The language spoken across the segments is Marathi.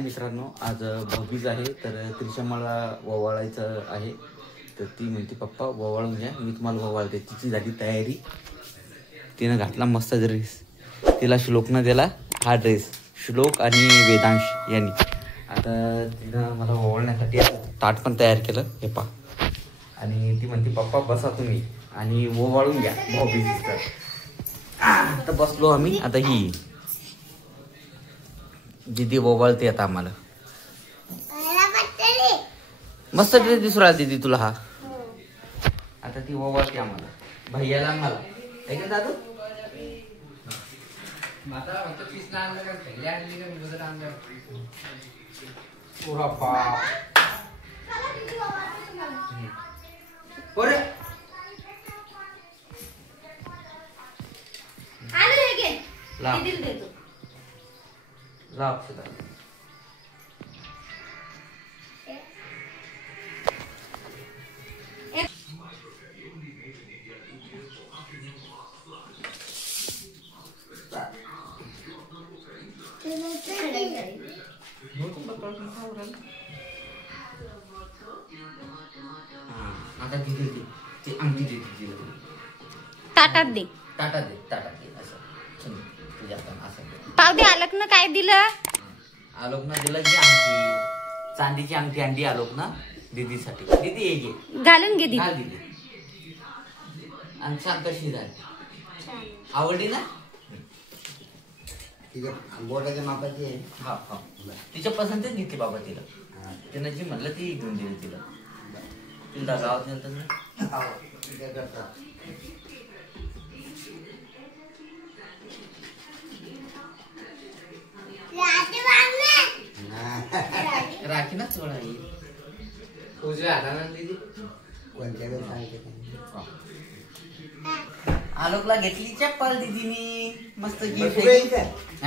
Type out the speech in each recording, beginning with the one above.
मित्रांनो, आज भाऊबीज आहे तर त्रिशा मला ओवाळायचं आहे. तर ती म्हणते पप्पा ओवाळून घ्या, मी तुम्हाला ओवाळते. तिची झाली तयारी. तिनं घातला मस्त ड्रेस. तिला श्लोकनं दिला हा ड्रेस, श्लोक आणि वेदांश यांनी. आता तिनं मला ओवाळण्यासाठी ताट पण तयार केलं हे पा. आणि ती म्हणते पप्पा बसा तुम्ही आणि ओवाळून घ्या भाऊबीजीचं. आता बसलो आम्ही. आता ही दीदी ओवाळते आता आम्हाला. मस्त ड्रेस दिसू राहिला दीदी तुला हा. आता ती ओवाळते आम्हाला, भैयाला मला. ऐक दादू आता दीदी ती अंगठी दे दीदी. ताटात दे, ताटात दे, ताटात दे. असं तुझ्या असं पाव दे. आलक ना काय दिलं? आलोक ना दिलं की अंगठी, चांदीची अंगठी आणली आलोक ना दीदीसाठी. दीदी ये घे, घालून घे दीदी. घाल दीदी. आणि सांग कशी झाली, आवडली ना? तिच्या बोटाच्या मापाची आहे. हा हा, तिच्या पसंतच घेतली बाबा तिला. तिनं जी म्हणलं ती घेऊन दिली तिला. तिला गावात गेलं तर राखी ना थोडा उजव्या हाताना दिली. कोणत्या वेळेस सांगितलं आलोकला घेतली चप्पल दीदीनी. मस्त गिफ्ट.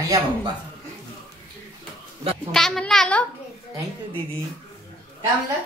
या बाबा. काय म्हणलं आलो? थँक्यू दीदी. काय म्हणलं?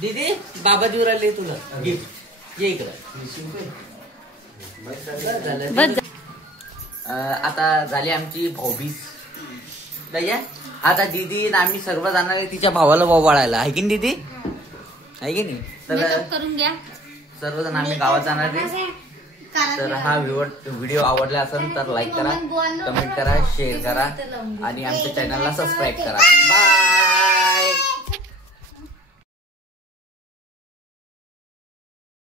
दीदी बाबा देऊ राहिले तुला गिफ्ट. ये इकडं. आता झाली आमची भाऊबीज. भैया आता दीदी आम्ही सर्व जाणार आहे तिच्या भावाला ओवाळायला. आहे की नाही दीदी? आहे की नाही? तर करून घ्या. सर्वजण आम्ही गावात जाणार आहे. तर हा व्हिडिओ आवडला असेल तर लाईक करा, कमेंट करा, शेअर करा आणि आमच्या चॅनलला सबस्क्राईब करा. बाय.